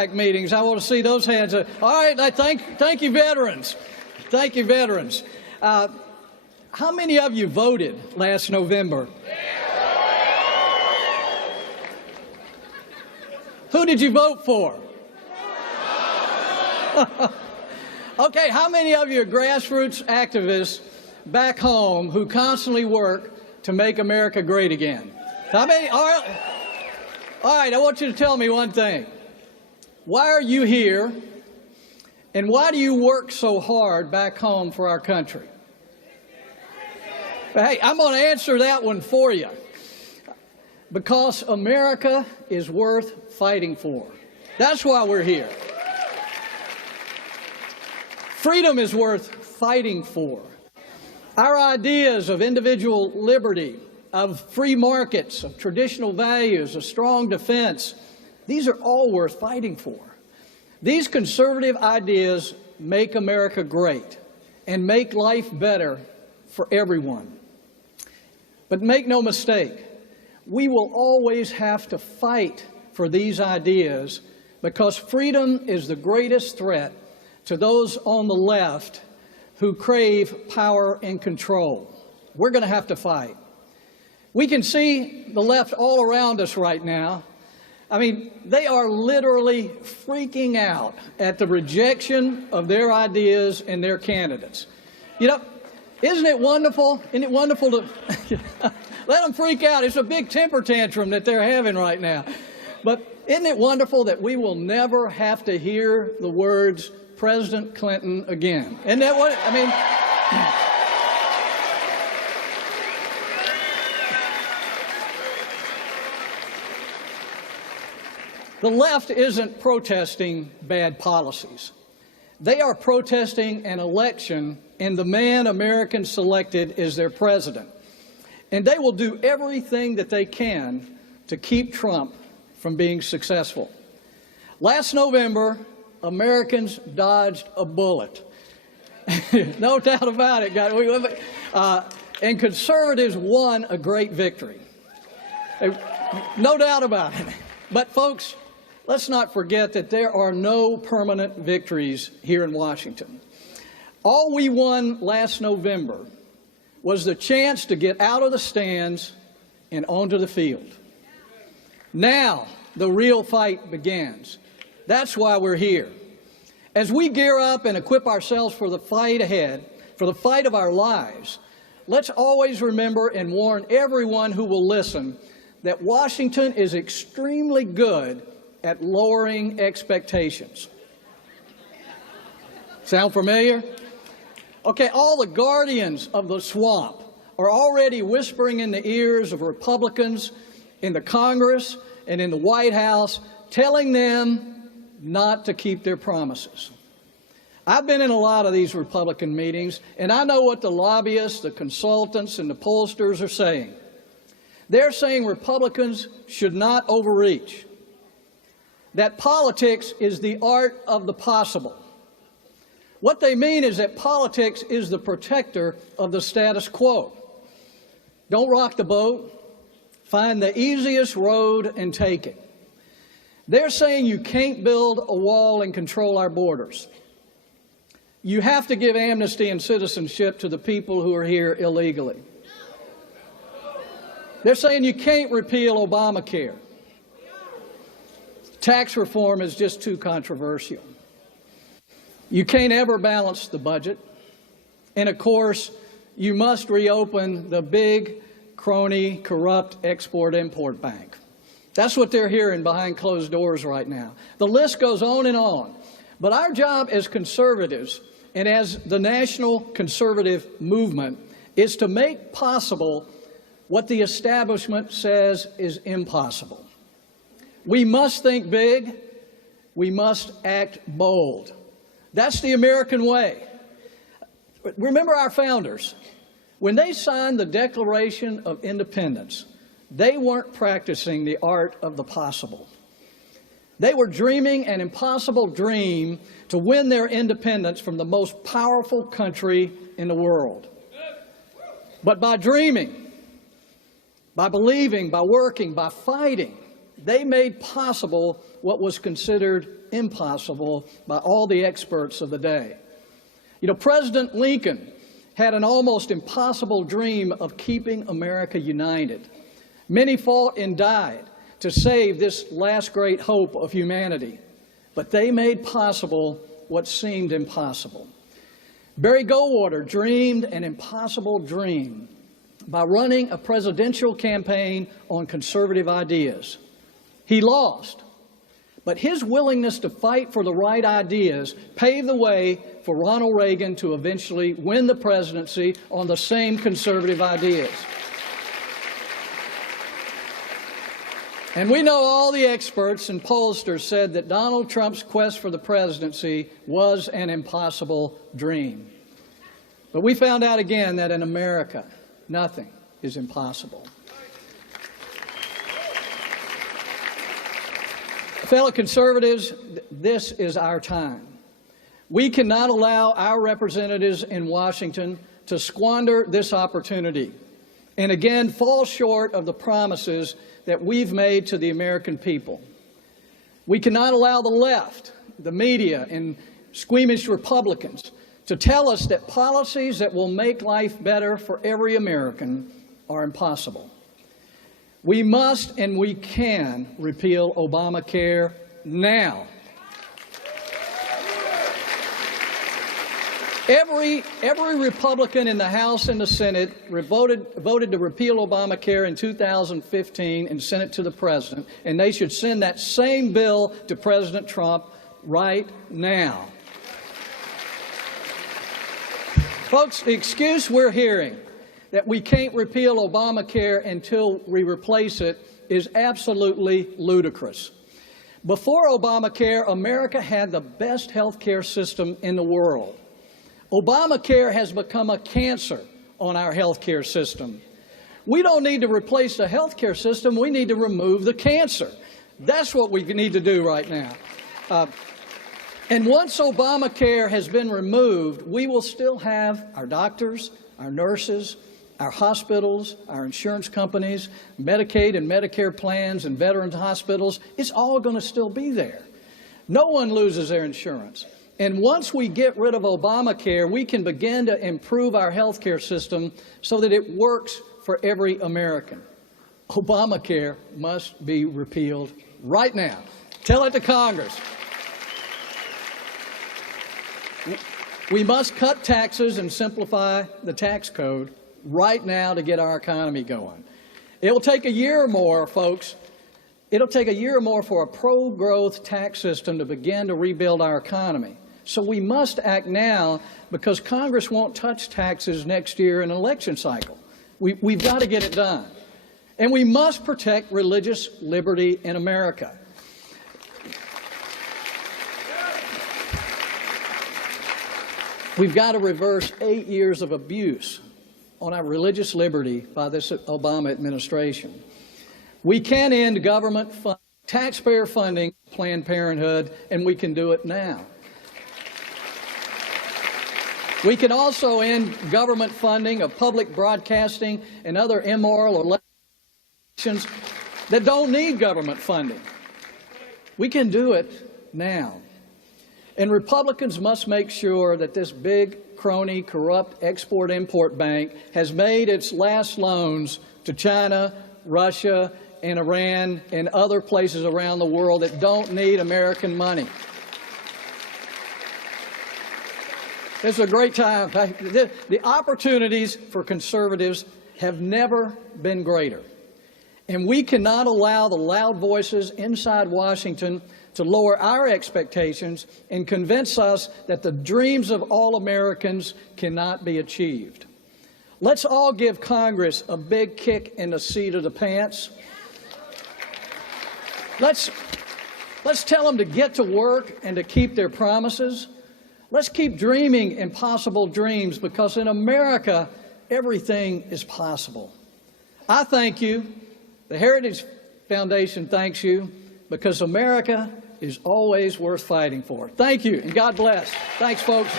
CPAC meetings. I want to see those hands. All right, thank you, veterans. Thank you, veterans. How many of you voted last November? Who did you vote for? Okay, how many of you are grassroots activists back home who constantly work to make America great again? How many? All right, I want you to tell me one thing. Why are you here, and why do you work so hard back home for our country? Hey, I'm going to answer that one for you. Because America is worth fighting for. That's why we're here. Freedom is worth fighting for. Our ideas of individual liberty, of free markets, of traditional values, of strong defense, these are all worth fighting for. These conservative ideas make America great and make life better for everyone. But make no mistake, we will always have to fight for these ideas because freedom is the greatest threat to those on the left who crave power and control. We're going to have to fight. We can see the left all around us right now. I mean, they are literally freaking out at the rejection of their ideas and their candidates. You know, isn't it wonderful? Isn't it wonderful to let them freak out? It's a big temper tantrum that they're having right now. But isn't it wonderful that we will never have to hear the words President Clinton again? Isn't that what, I mean? The left isn't protesting bad policies. They are protesting an election and the man Americans selected is their president. And they will do everything that they can to keep Trump from being successful. Last November, Americans dodged a bullet. No doubt about it, guys. And conservatives won a great victory. No doubt about it. But folks, let's not forget that there are no permanent victories here in Washington. All we won last November was the chance to get out of the stands and onto the field. Now the real fight begins. That's why we're here. As we gear up and equip ourselves for the fight ahead, for the fight of our lives, let's always remember and warn everyone who will listen that Washington is extremely good at lowering expectations. Sound familiar? Okay, all the guardians of the swamp are already whispering in the ears of Republicans in the Congress and in the White House, telling them not to keep their promises. I've been in a lot of these Republican meetings, and I know what the lobbyists, the consultants, and the pollsters are saying. They're saying Republicans should not overreach, that politics is the art of the possible. What they mean is that politics is the protector of the status quo. Don't rock the boat. Find the easiest road and take it. They're saying you can't build a wall and control our borders. You have to give amnesty and citizenship to the people who are here illegally. They're saying you can't repeal Obamacare. Tax reform is just too controversial. You can't ever balance the budget. And of course, you must reopen the big, crony, corrupt Export-Import Bank. That's what they're hearing behind closed doors right now. The list goes on and on. But our job as conservatives and as the national conservative movement is to make possible what the establishment says is impossible. We must think big. We must act bold. That's the American way. Remember our founders. When they signed the Declaration of Independence, they weren't practicing the art of the possible. They were dreaming an impossible dream to win their independence from the most powerful country in the world. But by dreaming, by believing, by working, by fighting, They made possible what was considered impossible by all the experts of the day. You know, President Lincoln had an almost impossible dream of keeping America united. Many fought and died to save this last great hope of humanity, but they made possible what seemed impossible. Barry Goldwater dreamed an impossible dream by running a presidential campaign on conservative ideas. He lost, but his willingness to fight for the right ideas paved the way for Ronald Reagan to eventually win the presidency on the same conservative ideas. And we know all the experts and pollsters said that Donald Trump's quest for the presidency was an impossible dream. But we found out again that in America, nothing is impossible. Fellow conservatives, this is our time. We cannot allow our representatives in Washington to squander this opportunity and again fall short of the promises that we've made to the American people. We cannot allow the left, the media, and squeamish Republicans to tell us that policies that will make life better for every American are impossible. We must and we can repeal Obamacare now. Every Republican in the House and the Senate voted to repeal Obamacare in 2015 and sent it to the President, and they should send that same bill to President Trump right now. Folks, the excuse we're hearing that we can't repeal Obamacare until we replace it is absolutely ludicrous. Before Obamacare, America had the best health care system in the world. Obamacare has become a cancer on our health care system. We don't need to replace the health care system. We need to remove the cancer. That's what we need to do right now. And once Obamacare has been removed, we will still have our doctors, our nurses, our hospitals, our insurance companies, Medicaid and Medicare plans and veterans hospitals. It's all going to still be there. No one loses their insurance. And once we get rid of Obamacare, we can begin to improve our health care system so that it works for every American. Obamacare must be repealed right now. Tell it to Congress. We must cut taxes and simplify the tax code right now to get our economy going. It will take a year or more, folks. It'll take a year or more for a pro-growth tax system to begin to rebuild our economy. So we must act now because Congress won't touch taxes next year in an election cycle. We've got to get it done. And we must protect religious liberty in America. We've got to reverse 8 years of abuse on our religious liberty by this Obama administration. We can end government taxpayer funding of Planned Parenthood, and we can do it now. We can also end government funding of public broadcasting and other immoral or elections that don't need government funding. We can do it now. And Republicans must make sure that this big, crony, corrupt export-import bank has made its last loans to China, Russia, and Iran and other places around the world that don't need American money. This is a great time. The opportunities for conservatives have never been greater. And we cannot allow the loud voices inside Washington to lower our expectations and convince us that the dreams of all Americans cannot be achieved. Let's all give Congress a big kick in the seat of the pants. Let's tell them to get to work and to keep their promises. Let's keep dreaming impossible dreams because in America, everything is possible. I thank you. The Heritage Foundation thanks you because America is always worth fighting for. Thank you, and God bless. Thanks, folks.